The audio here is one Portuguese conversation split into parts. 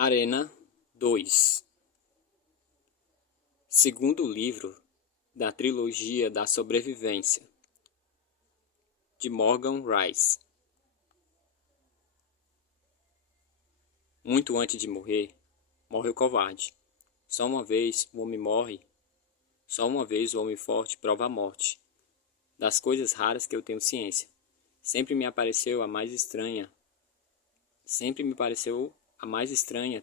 Arena 2. Segundo livro da trilogia da sobrevivência, de Morgan Rice. Muito antes de morrer, morre o covarde. Só uma vez o homem morre, só uma vez o homem forte prova a morte. Das coisas raras que eu tenho ciência, sempre me pareceu a mais estranha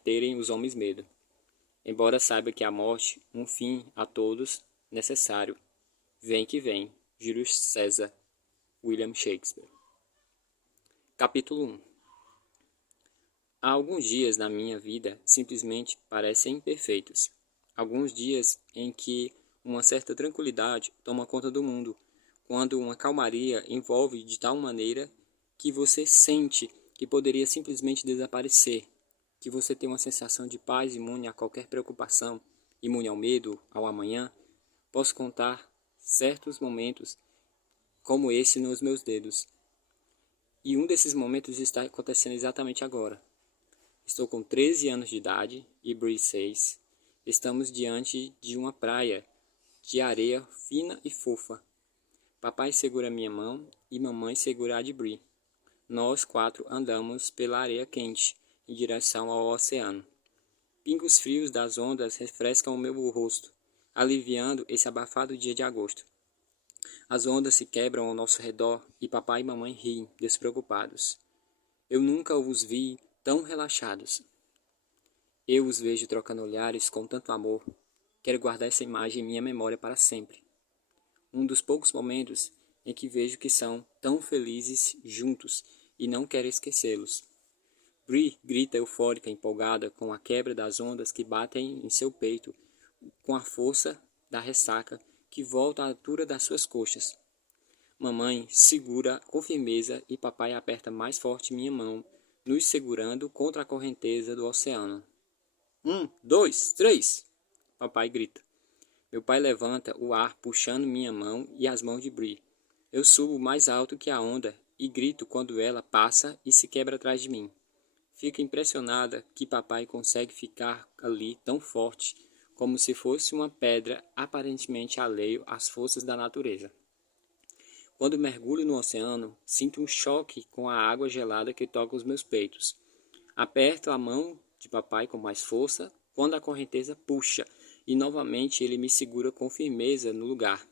terem os homens medo. Embora saiba que a morte, um fim a todos, necessário. Vem que vem. Júlio César, William Shakespeare. Capítulo 1. Há alguns dias na minha vida simplesmente parecem imperfeitos. Alguns dias em que uma certa tranquilidade toma conta do mundo, quando uma calmaria envolve de tal maneira que você sente que poderia simplesmente desaparecer, que você tem uma sensação de paz imune a qualquer preocupação, imune ao medo, ao amanhã. Posso contar certos momentos como esse nos meus dedos. E um desses momentos está acontecendo exatamente agora. Estou com 13 anos de idade e Bree 6. Estamos diante de uma praia de areia fina e fofa. Papai segura minha mão e mamãe segura a de Bree. Nós 4 andamos pela areia quente, em direção ao oceano. Pingos frios das ondas refrescam o meu rosto, aliviando esse abafado dia de agosto. As ondas se quebram ao nosso redor e papai e mamãe riem, despreocupados. Eu nunca os vi tão relaxados. Eu os vejo trocando olhares com tanto amor. Quero guardar essa imagem em minha memória para sempre. Um dos poucos momentos em que vejo que são tão felizes juntos e não quero esquecê-los. Bree grita eufórica, empolgada com a quebra das ondas que batem em seu peito, com a força da ressaca que volta à altura das suas coxas. Mamãe segura com firmeza e papai aperta mais forte minha mão, nos segurando contra a correnteza do oceano. 1, 2, 3! Papai grita. Meu pai levanta o ar puxando minha mão e as mãos de Bree. Eu subo mais alto que a onda e grito quando ela passa e se quebra atrás de mim. Fico impressionada que papai consegue ficar ali tão forte, como se fosse uma pedra aparentemente alheio às forças da natureza. Quando mergulho no oceano, sinto um choque com a água gelada que toca os meus peitos. Aperto a mão de papai com mais força quando a correnteza puxa e novamente ele me segura com firmeza no lugar.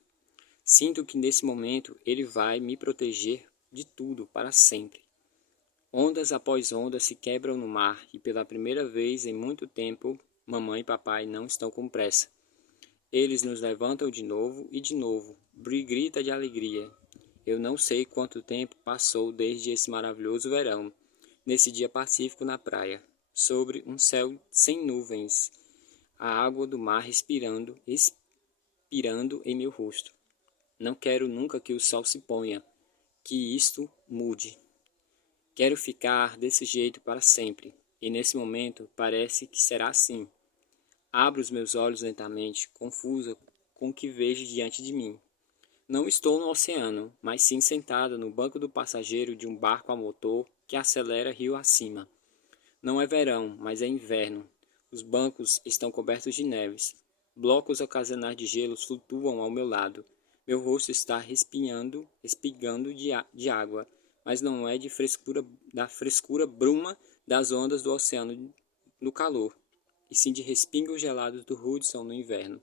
Sinto que nesse momento ele vai me proteger de tudo para sempre. Ondas após ondas se quebram no mar e pela primeira vez em muito tempo, mamãe e papai não estão com pressa. Eles nos levantam de novo e de novo. Bree grita de alegria. Eu não sei quanto tempo passou desde esse maravilhoso verão, nesse dia pacífico na praia, sobre um céu sem nuvens, a água do mar respirando em meu rosto. Não quero nunca que o sol se ponha, que isto mude. Quero ficar desse jeito para sempre, e nesse momento parece que será assim. Abro os meus olhos lentamente, confusa com o que vejo diante de mim. Não estou no oceano, mas sim sentada no banco do passageiro de um barco a motor que acelera rio acima. Não é verão, mas é inverno. Os bancos estão cobertos de neves. Blocos ocasionais de gelo flutuam ao meu lado. Meu rosto está espigando de água, mas não é da frescura bruma das ondas do oceano no calor, e sim de respingos gelados do Hudson no inverno.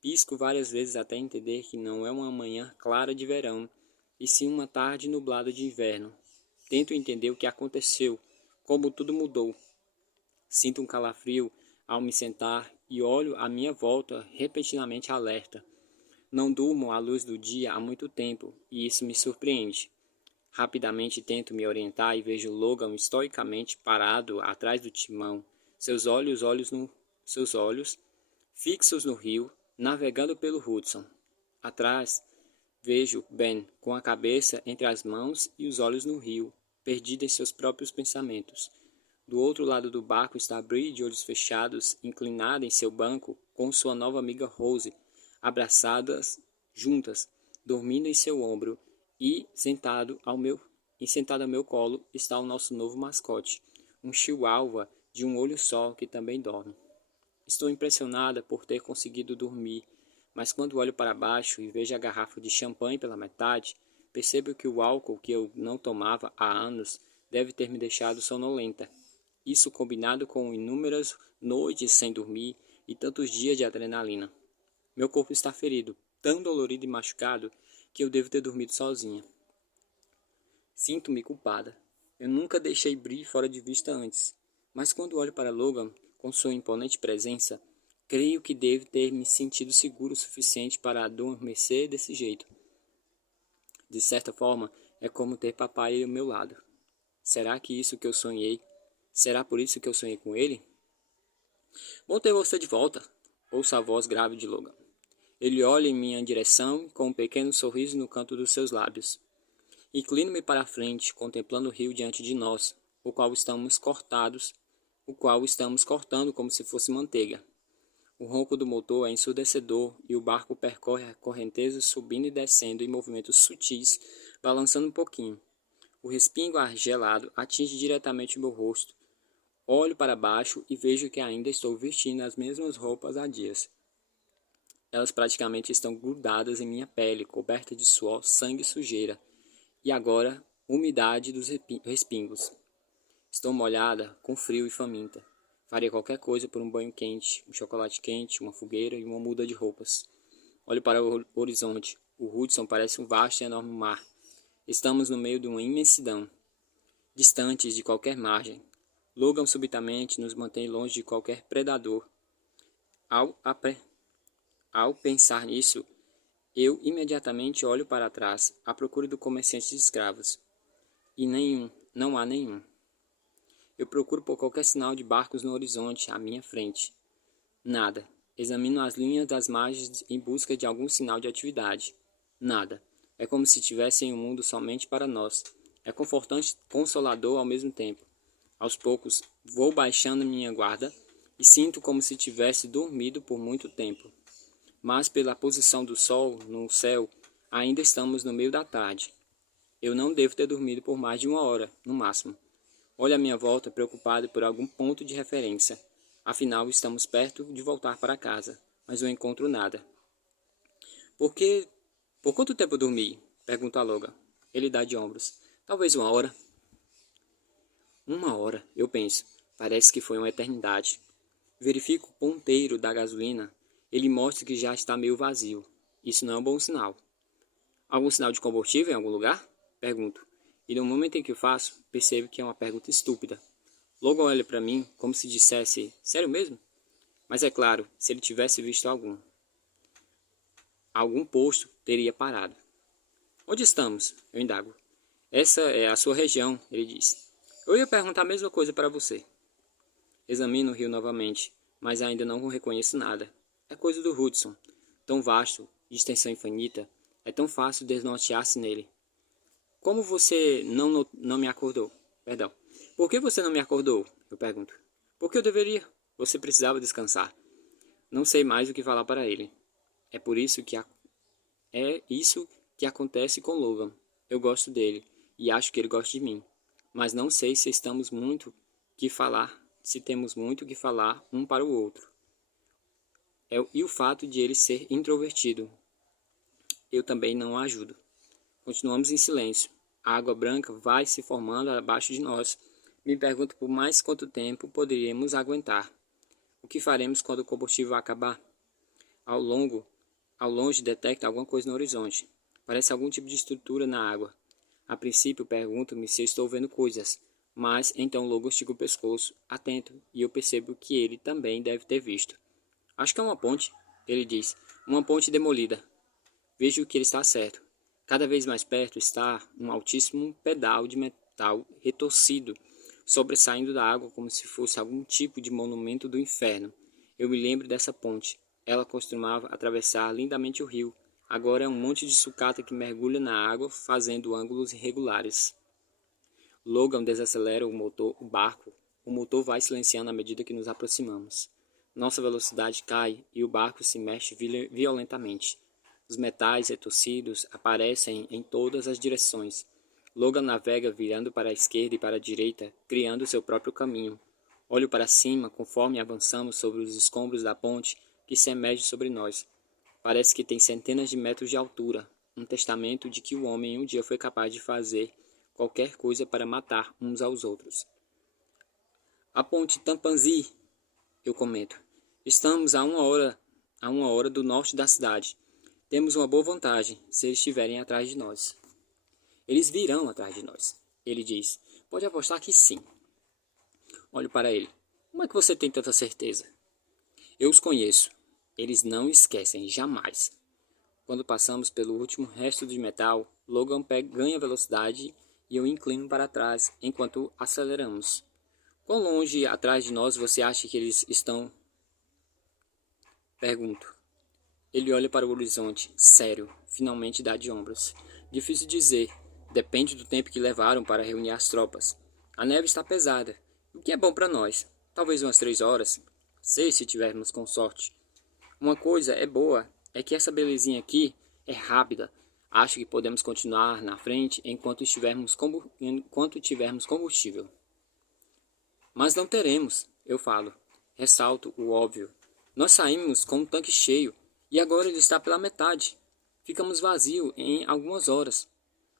Pisco várias vezes até entender que não é uma manhã clara de verão, e sim uma tarde nublada de inverno. Tento entender o que aconteceu, como tudo mudou. Sinto um calafrio ao me sentar e olho à minha volta repentinamente alerta. Não durmo à luz do dia há muito tempo, e isso me surpreende. Rapidamente tento me orientar e vejo Logan estoicamente parado atrás do timão, seus olhos fixos no rio, navegando pelo Hudson. Atrás, vejo Ben com a cabeça entre as mãos e os olhos no rio, perdido em seus próprios pensamentos. Do outro lado do barco está Bree de olhos fechados, inclinada em seu banco, com sua nova amiga Rose, abraçadas juntas, dormindo em seu ombro, e sentado ao meu colo está o nosso novo mascote, um chihuahua de um olho só que também dorme. Estou impressionada por ter conseguido dormir, mas quando olho para baixo e vejo a garrafa de champanhe pela metade, percebo que o álcool que eu não tomava há anos deve ter me deixado sonolenta. Isso combinado com inúmeras noites sem dormir e tantos dias de adrenalina. Meu corpo está ferido, tão dolorido e machucado, que eu devo ter dormido sozinha. Sinto-me culpada. Eu nunca deixei Bree fora de vista antes, mas quando olho para Logan, com sua imponente presença, creio que devo ter me sentido seguro o suficiente para adormecer desse jeito. De certa forma, é como ter papai ao meu lado. Será que isso que eu sonhei? Será por isso que eu sonhei com ele? Bom ter você de volta, ouço a voz grave de Logan. Ele olha em minha direção com um pequeno sorriso no canto dos seus lábios. Inclino-me para a frente, contemplando o rio diante de nós, o qual estamos cortando como se fosse manteiga. O ronco do motor é ensurdecedor e o barco percorre a correnteza subindo e descendo em movimentos sutis, balançando um pouquinho. O respingo gelado atinge diretamente o meu rosto. Olho para baixo e vejo que ainda estou vestindo as mesmas roupas há dias. Elas praticamente estão grudadas em minha pele, coberta de suor, sangue e sujeira. E agora, umidade dos respingos. Estou molhada, com frio e faminta. Faria qualquer coisa por um banho quente, um chocolate quente, uma fogueira e uma muda de roupas. Olho para o horizonte. O Hudson parece um vasto e enorme mar. Estamos no meio de uma imensidão, distantes de qualquer margem. Logan subitamente nos mantém longe de qualquer predador. Ao pensar nisso, eu imediatamente olho para trás, à procura do comerciante de escravos. E não há nenhum. Eu procuro por qualquer sinal de barcos no horizonte, à minha frente. Nada. Examino as linhas das margens em busca de algum sinal de atividade. Nada. É como se tivesse um mundo somente para nós. É confortante e consolador ao mesmo tempo. Aos poucos, vou baixando minha guarda e sinto como se tivesse dormido por muito tempo. Mas pela posição do sol no céu, ainda estamos no meio da tarde. Eu não devo ter dormido por mais de 1 hora, no máximo. Olho à minha volta, preocupado por algum ponto de referência. Afinal, estamos perto de voltar para casa, mas não encontro nada. Por quanto tempo eu dormi? Pergunta a Logan. Ele dá de ombros. Talvez 1 hora. 1 hora, eu penso. Parece que foi uma eternidade. Verifico o ponteiro da gasolina. Ele mostra que já está meio vazio. Isso não é um bom sinal. Algum sinal de combustível em algum lugar? Pergunto. E no momento em que o faço, percebo que é uma pergunta estúpida. Logan olha para mim como se dissesse, sério mesmo? Mas é claro, se ele tivesse visto algum posto teria parado. Onde estamos? Eu indago. Essa é a sua região, ele diz. Eu ia perguntar a mesma coisa para você. Examino o rio novamente, mas ainda não reconheço nada. É coisa do Hudson. Tão vasto, de extensão infinita, é tão fácil desnortear-se nele. Como você não me acordou? Perdão. Por que você não me acordou? Eu pergunto. Porque eu deveria. Você precisava descansar. Não sei mais o que falar para ele. É isso que acontece com Logan. Eu gosto dele e acho que ele gosta de mim. Mas não sei se temos muito que falar um para o outro. E o fato de ele ser introvertido. Eu também não o ajudo. Continuamos em silêncio. A água branca vai se formando abaixo de nós. Me pergunto por mais quanto tempo poderíamos aguentar. O que faremos quando o combustível acabar? Ao longe detecto alguma coisa no horizonte. Parece algum tipo de estrutura na água. A princípio pergunto-me se estou vendo coisas, mas então logo estico o pescoço, atento, e eu percebo que ele também deve ter visto. Acho que é uma ponte, ele diz. Uma ponte demolida. Vejo que ele está certo. Cada vez mais perto está um altíssimo pedal de metal retorcido, sobressaindo da água como se fosse algum tipo de monumento do inferno. Eu me lembro dessa ponte. Ela costumava atravessar lindamente o rio. Agora é um monte de sucata que mergulha na água, fazendo ângulos irregulares. Logan desacelera o barco. O motor vai silenciando à medida que nos aproximamos. Nossa velocidade cai e o barco se mexe violentamente. Os metais retorcidos aparecem em todas as direções. Logan navega virando para a esquerda e para a direita, criando seu próprio caminho. Olho para cima conforme avançamos sobre os escombros da ponte que se emerge sobre nós. Parece que tem centenas de metros de altura, um testamento de que o homem um dia foi capaz de fazer qualquer coisa para matar uns aos outros. A ponte Tampanzi, eu comento. Estamos a uma hora do norte da cidade. Temos uma boa vantagem se eles estiverem atrás de nós. Eles virão atrás de nós, ele diz. Pode apostar que sim. Olho para ele. Como é que você tem tanta certeza? Eu os conheço. Eles não esquecem, jamais. Quando passamos pelo último resto de metal, Logan ganha velocidade e eu inclino para trás enquanto aceleramos. Quão longe atrás de nós você acha que eles estão? Pergunto. Ele olha para o horizonte, sério, finalmente dá de ombros. Difícil dizer, depende do tempo que levaram para reunir as tropas. A neve está pesada, o que é bom para nós. Talvez umas 3 horas. Sei se tivermos com sorte. Uma coisa é boa, é que essa belezinha aqui é rápida. Acho que podemos continuar na frente enquanto tivermos combustível. Mas não teremos, eu falo. Ressalto o óbvio. Nós saímos com um tanque cheio e agora ele está pela metade. Ficamos vazios em algumas horas.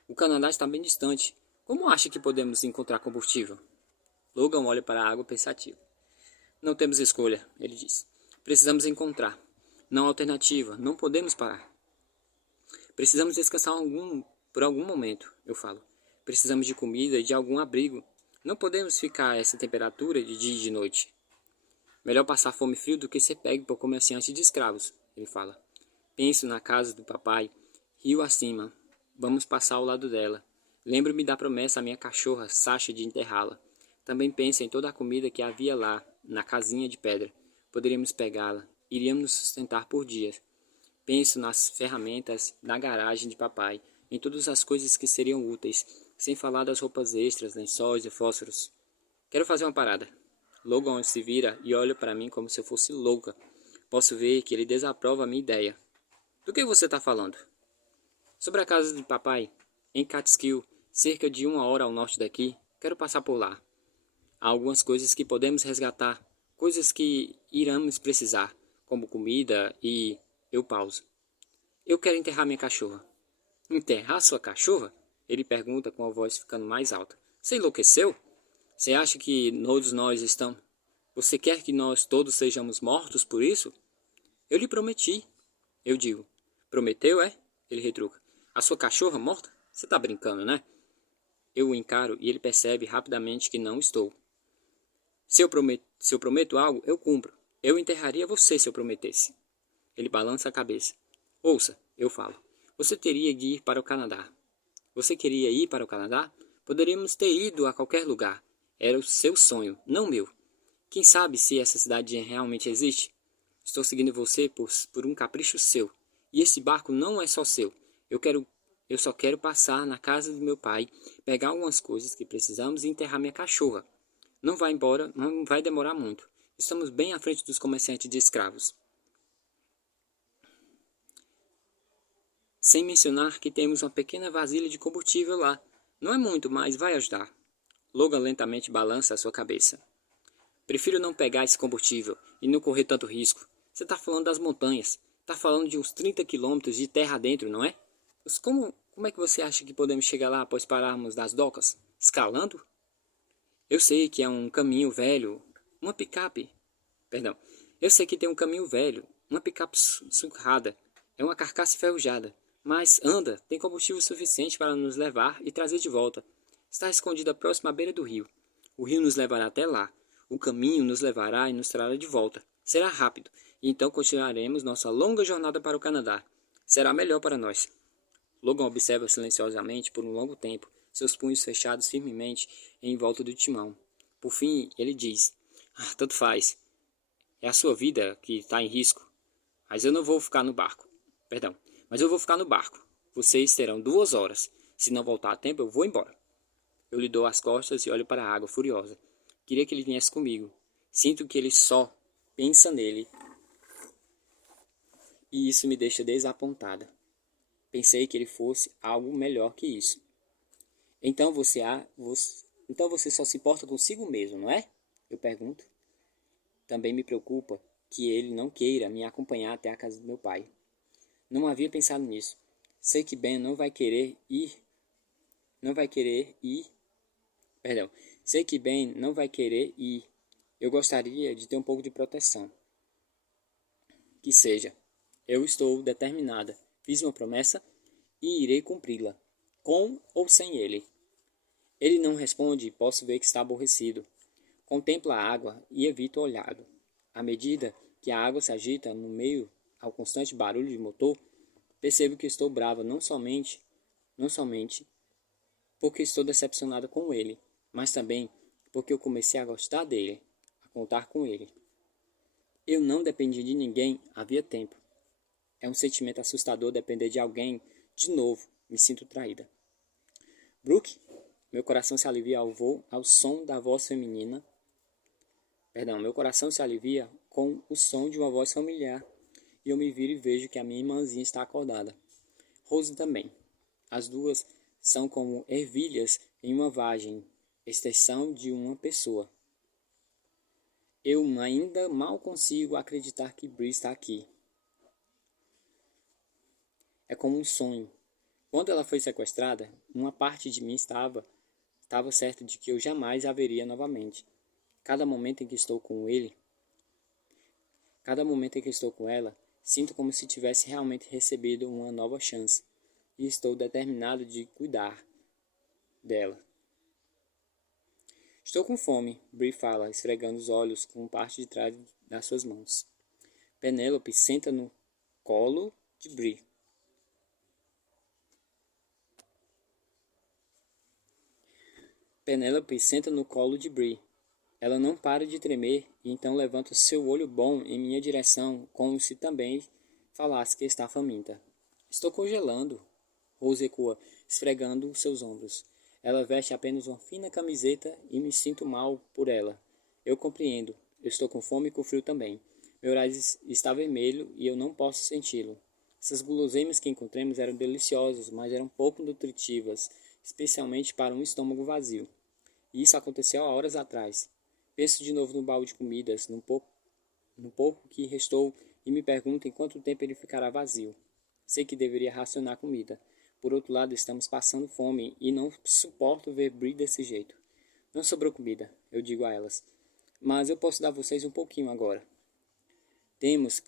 O Canadá está bem distante. Como acha que podemos encontrar combustível? Logan olha para a água pensativo. Não temos escolha, ele diz. Precisamos encontrar. Não há alternativa. Não podemos parar. Precisamos descansar por algum momento, eu falo. Precisamos de comida e de algum abrigo. Não podemos ficar a essa temperatura de dia e de noite. Melhor passar fome e frio do que ser pego por comerciante de escravos, ele fala. Penso na casa do papai, rio acima. Vamos passar ao lado dela. Lembro-me da promessa à minha cachorra, Sasha, de enterrá-la. Também penso em toda a comida que havia lá, na casinha de pedra. Poderíamos pegá-la. Iríamos nos sustentar por dias. Penso nas ferramentas da garagem de papai, em todas as coisas que seriam úteis, sem falar das roupas extras, lençóis e fósforos. Quero fazer uma parada. Logan se vira e olha para mim como se eu fosse louca. Posso ver que ele desaprova a minha ideia. Do que você está falando? Sobre a casa de papai, em Catskill, cerca de 1 hora ao norte daqui. Quero passar por lá. Há algumas coisas que podemos resgatar, coisas que iremos precisar, como comida e... Eu pauso. Eu quero enterrar minha cachorra. Enterrar sua cachorra? Ele pergunta com a voz ficando mais alta. Você enlouqueceu? Você acha que todos nós estamos... Você quer que nós todos sejamos mortos por isso? Eu lhe prometi. Eu digo. Prometeu, é? Ele retruca. A sua cachorra morta? Você está brincando, né? Eu o encaro e ele percebe rapidamente que não estou. Se eu prometo algo, eu cumpro. Eu enterraria você se eu prometesse. Ele balança a cabeça. Ouça, eu falo. Você teria de ir para o Canadá. Você queria ir para o Canadá? Poderíamos ter ido a qualquer lugar. Era o seu sonho, não o meu. Quem sabe se essa cidade realmente existe? Estou seguindo você por um capricho seu. E esse barco não é só seu. Eu só quero passar na casa do meu pai, pegar algumas coisas que precisamos e enterrar minha cachorra. Não vai embora, não vai demorar muito. Estamos bem à frente dos comerciantes de escravos. Sem mencionar que temos uma pequena vasilha de combustível lá. Não é muito, mas vai ajudar. Logan lentamente balança a sua cabeça. Prefiro não pegar esse combustível e não correr tanto risco. Você está falando das montanhas. Está falando de uns 30 quilômetros de terra dentro, não é? Mas como é que você acha que podemos chegar lá após pararmos das docas? Escalando? Eu sei que é um caminho velho. Uma picape. Perdão. Eu sei que tem um caminho velho. Uma picape surrada. É uma carcaça enferrujada. Mas anda, tem combustível suficiente para nos levar e trazer de volta. Está escondida próximo à beira do rio. O rio nos levará até lá. O caminho nos levará e nos trará de volta. Será rápido, e então continuaremos nossa longa jornada para o Canadá. Será melhor para nós. Logan observa silenciosamente por um longo tempo, seus punhos fechados firmemente em volta do timão. Por fim, ele diz, tanto faz. É a sua vida que está em risco. Mas eu vou ficar no barco. Vocês terão 2 horas. Se não voltar a tempo, eu vou embora. Eu lhe dou as costas e olho para a água furiosa. Queria que ele viesse comigo. Sinto que ele só pensa nele. E isso me deixa desapontada. Pensei que ele fosse algo melhor que isso. Então você só se importa consigo mesmo, não é? Eu pergunto. Também me preocupa que ele não queira me acompanhar até a casa do meu pai. Não havia pensado nisso. Sei que Ben não vai querer ir. Não vai querer ir. Perdão. Sei que Ben não vai querer ir. Eu gostaria de ter um pouco de proteção. Que seja. Eu estou determinada. Fiz uma promessa e irei cumpri-la, com ou sem ele. Ele não responde e posso ver que está aborrecido. Contempla a água e evita o olhado. À medida que a água se agita no meio ao constante barulho de motor, percebo que estou brava não somente porque estou decepcionada com ele, mas também porque eu comecei a gostar dele, a contar com ele. Eu não dependia de ninguém havia tempo. É um sentimento assustador depender de alguém de novo. Me sinto traída. Brooke, meu coração se alivia ao som da voz feminina. Meu coração se alivia com o som de uma voz familiar. E eu me viro e vejo que a minha irmãzinha está acordada. Rose também. As duas são como ervilhas em uma vagem, extensão de uma pessoa. Eu ainda mal consigo acreditar que Bree está aqui. É como um sonho. Quando ela foi sequestrada, uma parte de mim estava certa de que eu jamais a veria novamente. Cada momento em que estou com ela, sinto como se tivesse realmente recebido uma nova chance, e estou determinado de cuidar dela. Estou com fome, Bree fala, esfregando os olhos com parte de trás das suas mãos. Penélope senta no colo de Bree. Penélope senta no colo de Bree. Ela não para de tremer e então levanta seu olho bom em minha direção, como se também falasse que está faminta. Estou congelando, Rose recua, esfregando seus ombros. Ela veste apenas uma fina camiseta e me sinto mal por ela. Eu compreendo. Eu estou com fome e com frio também. Meu nariz está vermelho e eu não posso senti-lo. Essas guloseimas que encontramos eram deliciosas, mas eram pouco nutritivas, especialmente para um estômago vazio. E isso aconteceu há horas atrás. Penso de novo no baú de comidas, no pouco que restou, e me pergunto em quanto tempo ele ficará vazio. Sei que deveria racionar comida. Por outro lado, estamos passando fome e não suporto ver Bree desse jeito. Não sobrou comida, eu digo a elas. Mas eu posso dar a vocês um pouquinho agora. Temos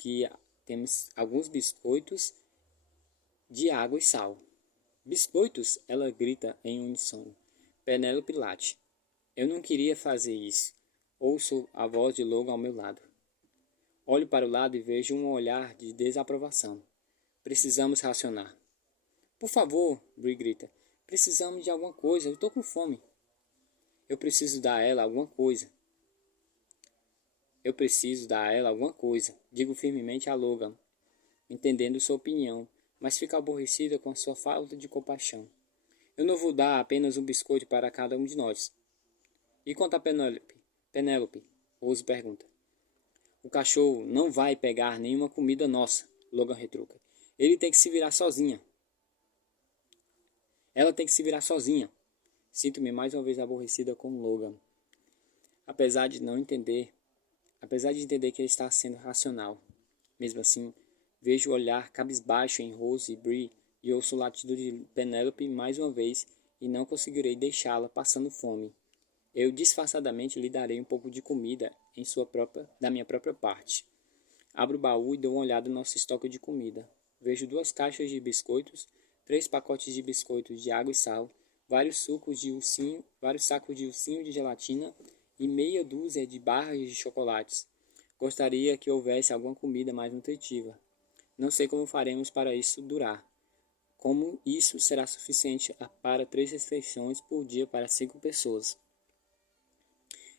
alguns biscoitos de água e sal. Biscoitos, ela grita em uníssono. Penélope late. Eu não queria fazer isso. Ouço a voz de Logan ao meu lado. Olho para o lado e vejo um olhar de desaprovação. Precisamos racionar. Por favor, Bree grita. Precisamos de alguma coisa. Eu estou com fome. Eu preciso dar a ela alguma coisa. Digo firmemente a Logan, entendendo sua opinião, mas fica aborrecida com a sua falta de compaixão. Eu não vou dar apenas um biscoito para cada um de nós. E quanto a Penélope, Rose pergunta. O cachorro não vai pegar nenhuma comida nossa, Logan retruca. Ela tem que se virar sozinha. Sinto-me mais uma vez aborrecida com Logan. Apesar de entender que ele está sendo racional. Mesmo assim, vejo o olhar cabisbaixo em Rose e Bree e ouço o latido de Penélope mais uma vez e não conseguirei deixá-la passando fome. Eu disfarçadamente lhe darei um pouco de comida da minha própria parte. Abro o baú e dou uma olhada no nosso estoque de comida. Vejo 2 caixas de biscoitos, 3 pacotes de biscoitos de água e sal, vários sacos de ursinho de gelatina e meia dúzia de barras de chocolates. Gostaria que houvesse alguma comida mais nutritiva. Não sei como faremos para isso durar. Como isso será suficiente para 3 refeições por dia para 5 pessoas.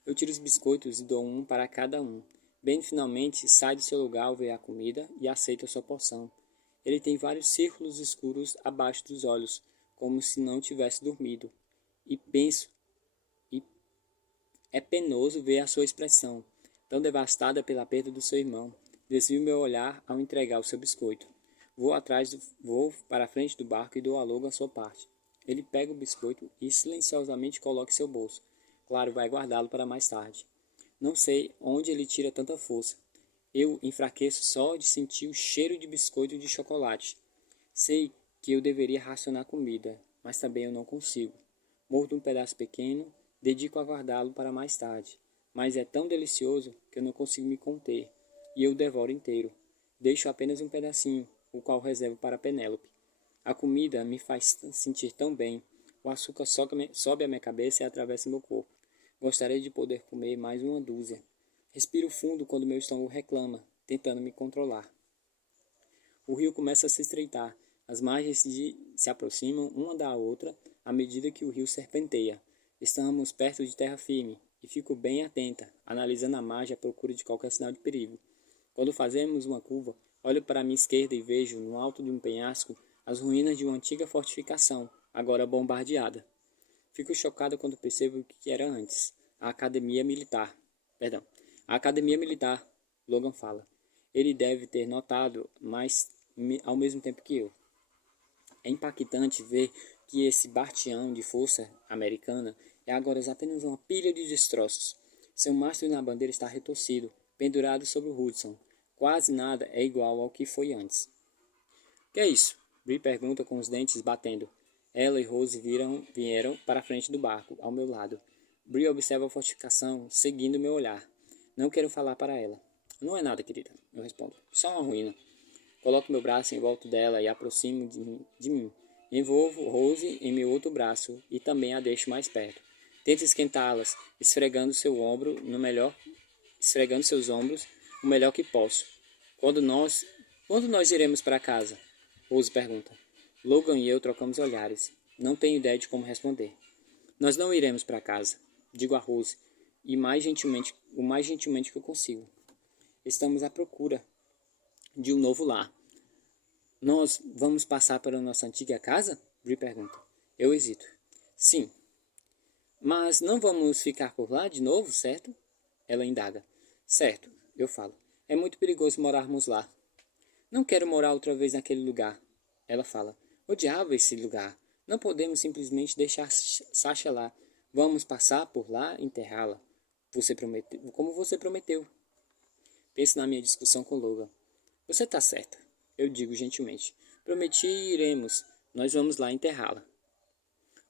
Eu tiro os biscoitos e dou um para cada um. Ben finalmente sai do seu lugar ao ver a comida e aceita sua porção. Ele tem vários círculos escuros abaixo dos olhos, como se não tivesse dormido. E é penoso ver a sua expressão, tão devastada pela perda do seu irmão. Desvio meu olhar ao entregar o seu biscoito. Vou para a frente do barco e dou a Logan a sua parte. Ele pega o biscoito e silenciosamente coloca em seu bolso. Claro, vai guardá-lo para mais tarde. Não sei onde ele tira tanta força. Eu enfraqueço só de sentir o cheiro de biscoito de chocolate. Sei que eu deveria racionar comida, mas também eu não consigo. Mordo um pedaço pequeno, dedico a guardá-lo para mais tarde, mas é tão delicioso que eu não consigo me conter, e eu devoro inteiro. Deixo apenas um pedacinho, o qual reservo para Penélope. A comida me faz sentir tão bem. O açúcar sobe à minha cabeça e atravessa meu corpo. Gostaria de poder comer mais uma dúzia. Respiro fundo quando meu estômago reclama, tentando me controlar. O rio começa a se estreitar. As margens se aproximam uma da outra à medida que o rio serpenteia. Estamos perto de terra firme e fico bem atenta, analisando a margem à procura de qualquer sinal de perigo. Quando fazemos uma curva, olho para a minha esquerda e vejo, no alto de um penhasco, as ruínas de uma antiga fortificação, agora bombardeada. Fico chocado quando percebo o que era antes. A Academia Militar. Perdão. A Academia Militar, Logan fala. Ele deve ter notado, mas ao mesmo tempo que eu. É impactante ver que esse bastião de força americana é agora apenas uma pilha de destroços. Seu mastro na bandeira está retorcido, pendurado sobre o Hudson. Quase nada é igual ao que foi antes. Que é isso? Bree pergunta com os dentes batendo. Ela e Rose vieram para a frente do barco, ao meu lado. Bree observa a fortificação, seguindo meu olhar. Não quero falar para ela. Não é nada, querida, eu respondo. Só uma ruína. Coloco meu braço em volta dela e aproximo de mim. Envolvo Rose em meu outro braço e também a deixo mais perto. Tento esquentá-las, esfregando seus ombros o melhor que posso. Quando nós iremos para casa? Rose pergunta. Logan e eu trocamos olhares. Não tenho ideia de como responder. Nós não iremos para casa, digo a Rose, e o mais gentilmente que eu consigo. Estamos à procura de um novo lar. Nós vamos passar para a nossa antiga casa? Bree pergunta. Eu hesito. Sim. Mas não vamos ficar por lá de novo, certo? Ela indaga. Certo, eu falo. É muito perigoso morarmos lá. Não quero morar outra vez naquele lugar. Ela fala. Odiava esse lugar. Não podemos simplesmente deixar Sasha lá. Vamos passar por lá e enterrá-la. Como você prometeu. Penso na minha discussão com Logan. Você está certa, eu digo gentilmente. Prometi e iremos. Nós vamos lá enterrá-la.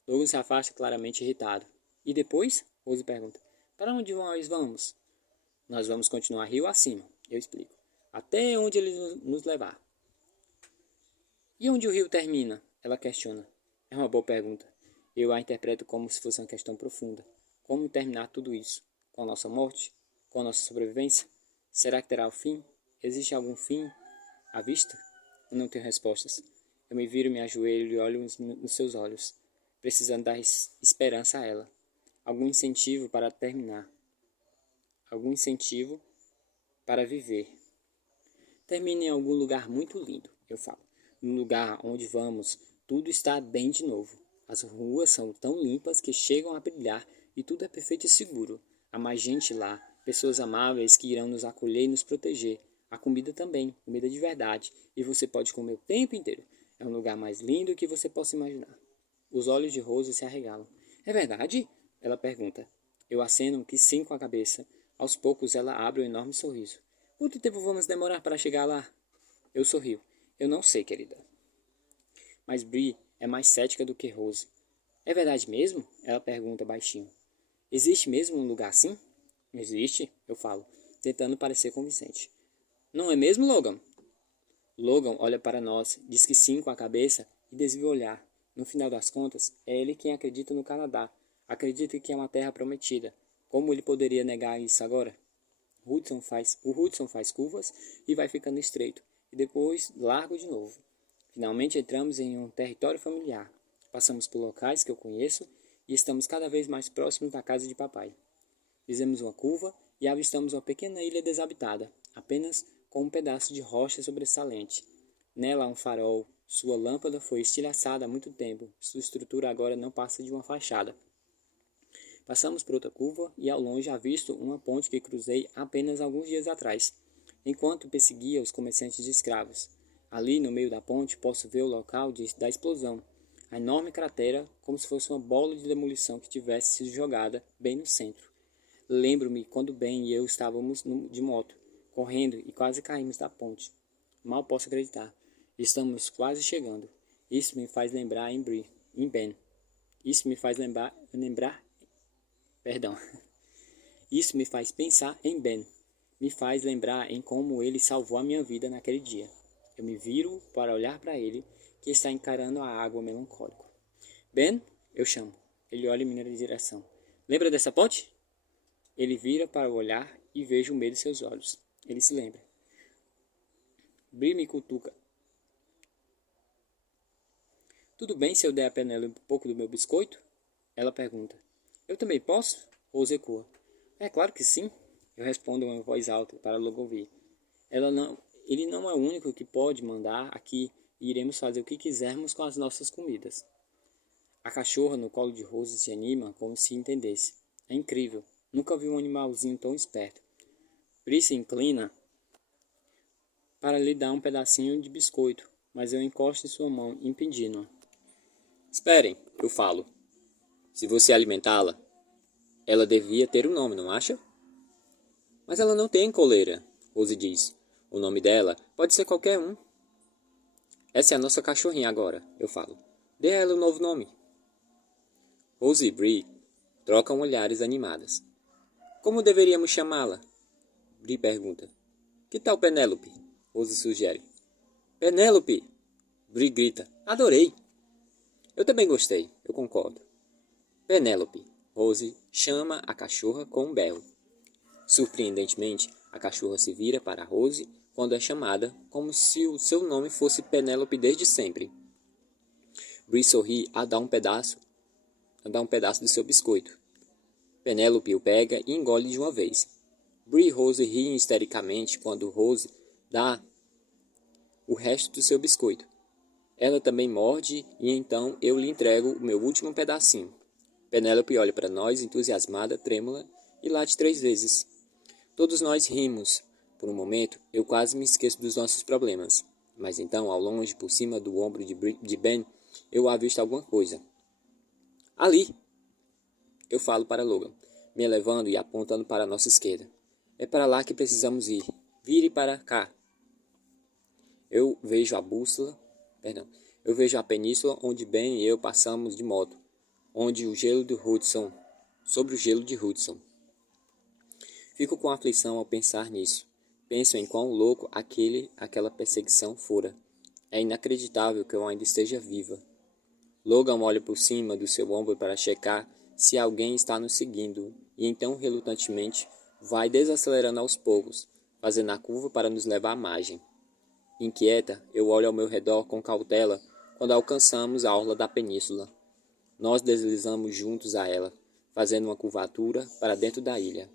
Logan se afasta claramente irritado. E depois? Rose pergunta. Para onde nós vamos? Nós vamos continuar rio acima, eu explico. Até onde ele nos levar. E onde o rio termina? Ela questiona. É uma boa pergunta. Eu a interpreto como se fosse uma questão profunda. Como terminar tudo isso? Com a nossa morte? Com a nossa sobrevivência? Será que terá o fim? Existe algum fim à vista? Eu não tenho respostas. Eu me viro, me ajoelho e olho nos seus olhos, precisando dar esperança a ela. Algum incentivo para terminar. Algum incentivo para viver. Termine em algum lugar muito lindo, eu falo. No lugar onde vamos, tudo está bem de novo. As ruas são tão limpas que chegam a brilhar e tudo é perfeito e seguro. Há mais gente lá, pessoas amáveis que irão nos acolher e nos proteger. A comida também, comida de verdade, e você pode comer o tempo inteiro. É um lugar mais lindo que você possa imaginar. Os olhos de Rose se arregalam. É verdade? Ela pergunta. Eu aceno que sim com a cabeça. Aos poucos ela abre um enorme sorriso. Quanto tempo vamos demorar para chegar lá? Eu sorrio. Eu não sei, querida. Mas Bree é mais cética do que Rose. É verdade mesmo? Ela pergunta baixinho. Existe mesmo um lugar assim? Existe, eu falo, tentando parecer convincente. Não é mesmo, Logan? Logan olha para nós, diz que sim com a cabeça e desvia o olhar. No final das contas, é ele quem acredita no Canadá. Acredita que é uma terra prometida. Como ele poderia negar isso agora? O Hudson faz curvas e vai ficando estreito, e depois largo de novo. Finalmente entramos em um território familiar. Passamos por locais que eu conheço e estamos cada vez mais próximos da casa de papai. Fizemos uma curva e avistamos uma pequena ilha desabitada, apenas com um pedaço de rocha sobressalente. Nela há um farol. Sua lâmpada foi estilhaçada há muito tempo. Sua estrutura agora não passa de uma fachada. Passamos por outra curva e ao longe avisto uma ponte que cruzei apenas alguns dias atrás, enquanto perseguia os comerciantes de escravos. Ali, no meio da ponte, posso ver o local da explosão. A enorme cratera, como se fosse uma bola de demolição que tivesse sido jogada bem no centro. Lembro-me quando Ben e eu estávamos de moto, correndo e quase caímos da ponte. Mal posso acreditar. Estamos quase chegando. Isso me faz lembrar em Ben. Isso me faz perdão. Isso me faz pensar em Ben. Me faz lembrar em como ele salvou a minha vida naquele dia. Eu me viro para olhar para ele, que está encarando a água melancólico. Ben, eu chamo. Ele olha em minha direção. Lembra dessa ponte? Ele vira para olhar e vejo o medo em seus olhos. Ele se lembra. Bri me cutuca. Tudo bem se eu der a Penélope um pouco do meu biscoito? Ela pergunta. Eu também posso? Rose ecoa. É claro que sim. Eu respondo em voz alta para logo ouvir. Ele não é o único que pode mandar aqui e iremos fazer o que quisermos com as nossas comidas. A cachorra no colo de Rose se anima como se entendesse. É incrível. Nunca vi um animalzinho tão esperto. Bri se inclina para lhe dar um pedacinho de biscoito, mas eu encosto em sua mão, impedindo-a. Esperem, eu falo. Se você alimentá-la, ela devia ter um nome, não acha? Mas ela não tem coleira, Rose diz. O nome dela pode ser qualquer um. Essa é a nossa cachorrinha agora, eu falo. Dê a ela um novo nome. Rose e Bri trocam olhares animadas. Como deveríamos chamá-la? Bri pergunta. Que tal Penélope? Rose sugere. Penélope! Bri grita. Adorei! Eu também gostei, eu concordo. Penélope. Rose chama a cachorra com um berro. Surpreendentemente, a cachorra se vira para Rose quando é chamada, como se o seu nome fosse Penélope desde sempre. Bri sorri a dar um pedaço do seu biscoito. Penélope o pega e engole de uma vez. Bri e Rose riem histericamente quando Rose dá o resto do seu biscoito. Ela também morde e então eu lhe entrego o meu último pedacinho. Penélope olha para nós, entusiasmada, trêmula, e late 3 vezes. Todos nós rimos. Por um momento, eu quase me esqueço dos nossos problemas. Mas então, ao longe, por cima do ombro de Ben, eu avisto alguma coisa. Ali! Eu falo para Logan, me elevando e apontando para a nossa esquerda. É para lá que precisamos ir. Vire para cá. Eu vejo a península onde Ben e eu passamos de moto, sobre o gelo de Hudson. Fico com aflição ao pensar nisso. Penso em quão louco aquela perseguição fora. É inacreditável que eu ainda esteja viva. Logan olha por cima do seu ombro para checar se alguém está nos seguindo, e então, relutantemente, vai desacelerando aos poucos, fazendo a curva para nos levar à margem. Inquieta, eu olho ao meu redor com cautela quando alcançamos a orla da península. Nós deslizamos juntos a ela, fazendo uma curvatura para dentro da ilha.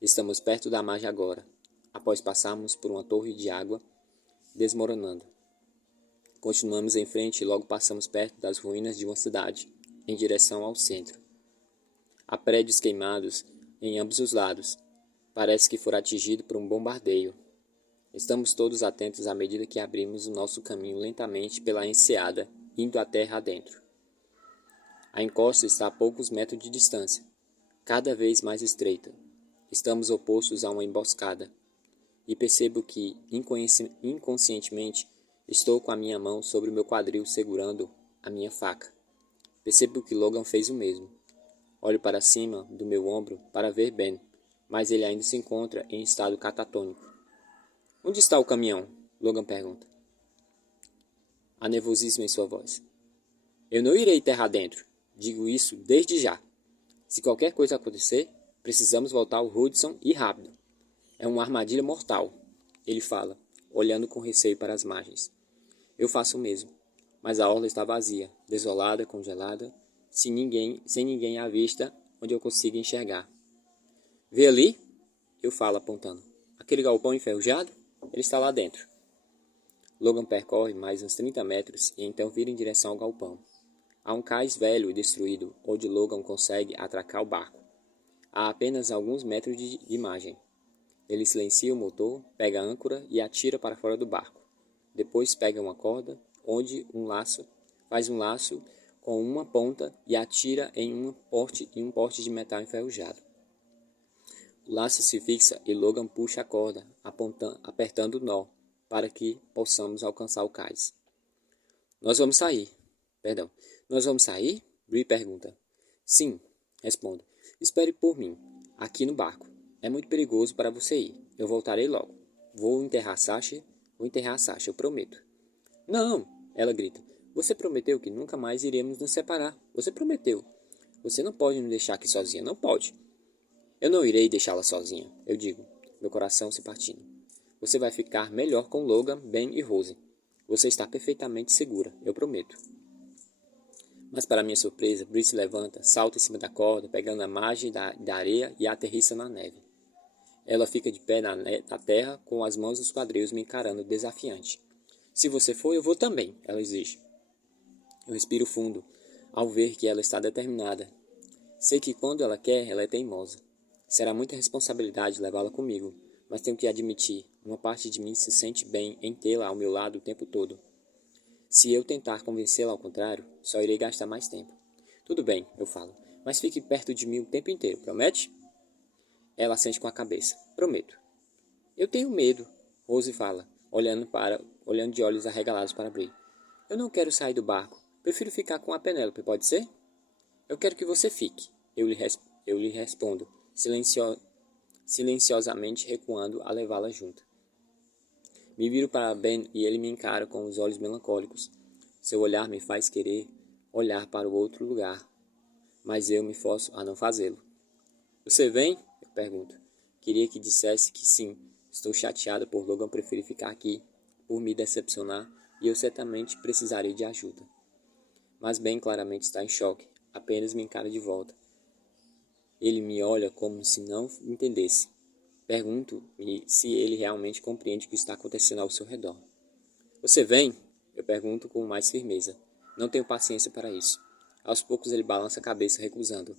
Estamos perto da margem agora, após passarmos por uma torre de água desmoronando. Continuamos em frente e logo passamos perto das ruínas de uma cidade, em direção ao centro. Há prédios queimados em ambos os lados. Parece que foram atingidos por um bombardeio. Estamos todos atentos à medida que abrimos o nosso caminho lentamente pela enseada, indo a terra adentro. A encosta está a poucos metros de distância, cada vez mais estreita. Estamos opostos a uma emboscada, e percebo que, inconscientemente, estou com a minha mão sobre o meu quadril segurando a minha faca. Percebo que Logan fez o mesmo. Olho para cima do meu ombro para ver Ben, mas ele ainda se encontra em estado catatônico. Onde está o caminhão? Logan pergunta. Há nervosismo em sua voz. Eu não irei terra dentro. Digo isso desde já. Se qualquer coisa acontecer, precisamos voltar ao Hudson e rápido. É uma armadilha mortal, ele fala, olhando com receio para as margens. Eu faço o mesmo, mas a orla está vazia, desolada, congelada, sem ninguém à vista onde eu consiga enxergar. Vê ali? Eu falo apontando. Aquele galpão enferrujado? Ele está lá dentro. Logan percorre mais uns 30 metros e então vira em direção ao galpão. Há um cais velho e destruído, onde Logan consegue atracar o barco. Há apenas alguns metros de margem. Ele silencia o motor, pega a âncora e atira para fora do barco. Depois pega uma corda, faz um laço com uma ponta e atira em um poste de metal enferrujado. O laço se fixa e Logan puxa a corda, apertando o nó, para que possamos alcançar o cais. Nós vamos sair. Perdão. Nós vamos sair? Bree pergunta. Sim, respondo. Espere por mim, aqui no barco. É muito perigoso para você ir. Eu voltarei logo. Vou enterrar a Sasha, eu prometo. Não, ela grita. Você prometeu que nunca mais iremos nos separar. Você prometeu. Você não pode me deixar aqui sozinha, não pode. Eu não irei deixá-la sozinha, eu digo, meu coração se partindo. Você vai ficar melhor com Logan, Ben e Rose. Você está perfeitamente segura, eu prometo. Mas para minha surpresa, Bree se levanta, salta em cima da corda, pegando a margem da areia e a aterrissa na neve. Ela fica de pé na terra, com as mãos nos quadris me encarando desafiante. Se você for, eu vou também, ela exige. Eu respiro fundo, ao ver que ela está determinada. Sei que quando ela quer, ela é teimosa. Será muita responsabilidade levá-la comigo, mas tenho que admitir, uma parte de mim se sente bem em tê-la ao meu lado o tempo todo. Se eu tentar convencê-la ao contrário, só irei gastar mais tempo. Tudo bem, eu falo, mas fique perto de mim o tempo inteiro, promete? Ela assente com a cabeça. Prometo. Eu tenho medo, Rose fala, olhando de olhos arregalados para Bree. Eu não quero sair do barco. Prefiro ficar com a Penélope, pode ser? Eu quero que você fique, eu lhe respondo, silenciosamente recuando a levá-la junto. Me viro para Ben e ele me encara com os olhos melancólicos. Seu olhar me faz querer olhar para o outro lugar, mas eu me forço a não fazê-lo. Você vem? Eu pergunto. Queria que dissesse que sim. Estou chateada por Logan preferir ficar aqui, por me decepcionar, e eu certamente precisarei de ajuda. Mas Ben claramente está em choque, apenas me encara de volta. Ele me olha como se não me entendesse. Pergunto-me se ele realmente compreende o que está acontecendo ao seu redor. Você vem? Eu pergunto com mais firmeza. Não tenho paciência para isso. Aos poucos ele balança a cabeça, recusando.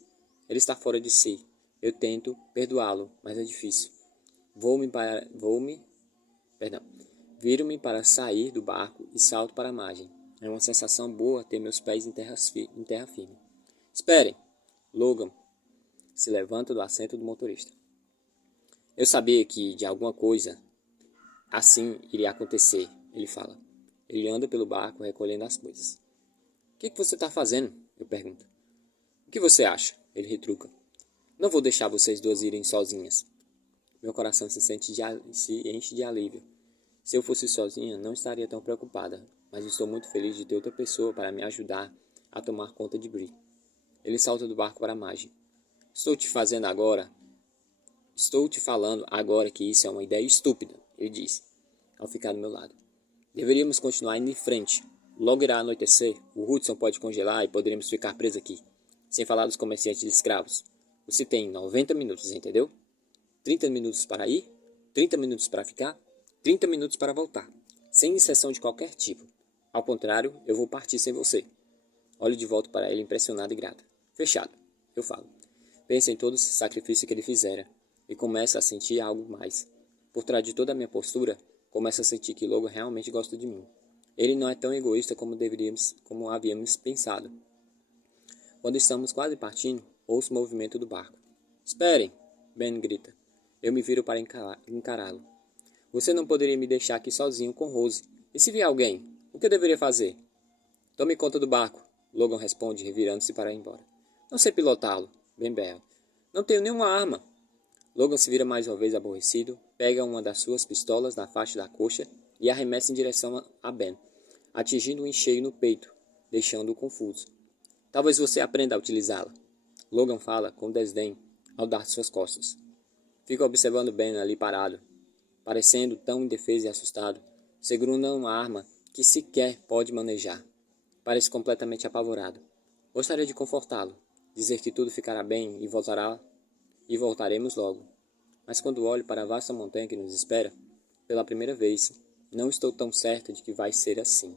Ele está fora de si. Eu tento perdoá-lo, mas é difícil. Viro-me para sair do barco e salto para a margem. É uma sensação boa ter meus pés em terra firme. Esperem! Logan se levanta do assento do motorista. Eu sabia que de alguma coisa assim iria acontecer, ele fala. Ele anda pelo barco recolhendo as coisas. O que você está fazendo? Eu pergunto. O que você acha? Ele retruca. Não vou deixar vocês duas irem sozinhas. Meu coração se enche de alívio. Se eu fosse sozinha, não estaria tão preocupada, mas estou muito feliz de ter outra pessoa para me ajudar a tomar conta de Bree. Ele salta do barco para a margem. Estou te falando agora que isso é uma ideia estúpida, ele disse, ao ficar do meu lado. Deveríamos continuar indo em frente. Logo irá anoitecer, o Hudson pode congelar e poderemos ficar presos aqui. Sem falar dos comerciantes de escravos. Você tem 90 minutos, entendeu? 30 minutos para ir, 30 minutos para ficar, 30 minutos para voltar. Sem exceção de qualquer tipo. Ao contrário, eu vou partir sem você. Olho de volta para ele impressionado e grata. Fechado, eu falo. Penso em todo esse sacrifício que ele fizera e começo a sentir algo mais. Por trás de toda a minha postura, começo a sentir que Logan realmente gosta de mim. Ele não é tão egoísta como havíamos pensado. Quando estamos quase partindo, ouço o movimento do barco. Esperem! Ben grita. Eu me viro para encará-lo. Você não poderia me deixar aqui sozinho com Rose. E se vier alguém? O que eu deveria fazer? Tome conta do barco, Logan responde, revirando-se para ir embora. Não sei pilotá-lo, Ben berra. Não tenho nenhuma arma. Logan se vira mais uma vez aborrecido, pega uma das suas pistolas na faixa da coxa e arremessa em direção a Ben, atingindo-o em cheio no peito, deixando-o confuso. Talvez você aprenda a utilizá-la. Logan fala com desdém ao dar suas costas. Fico observando Ben ali parado, parecendo tão indefeso e assustado, segurando uma arma que sequer pode manejar. Parece completamente apavorado. Gostaria de confortá-lo, dizer que tudo ficará bem e voltaremos logo. Mas quando olho para a vasta montanha que nos espera, pela primeira vez, não estou tão certo de que vai ser assim.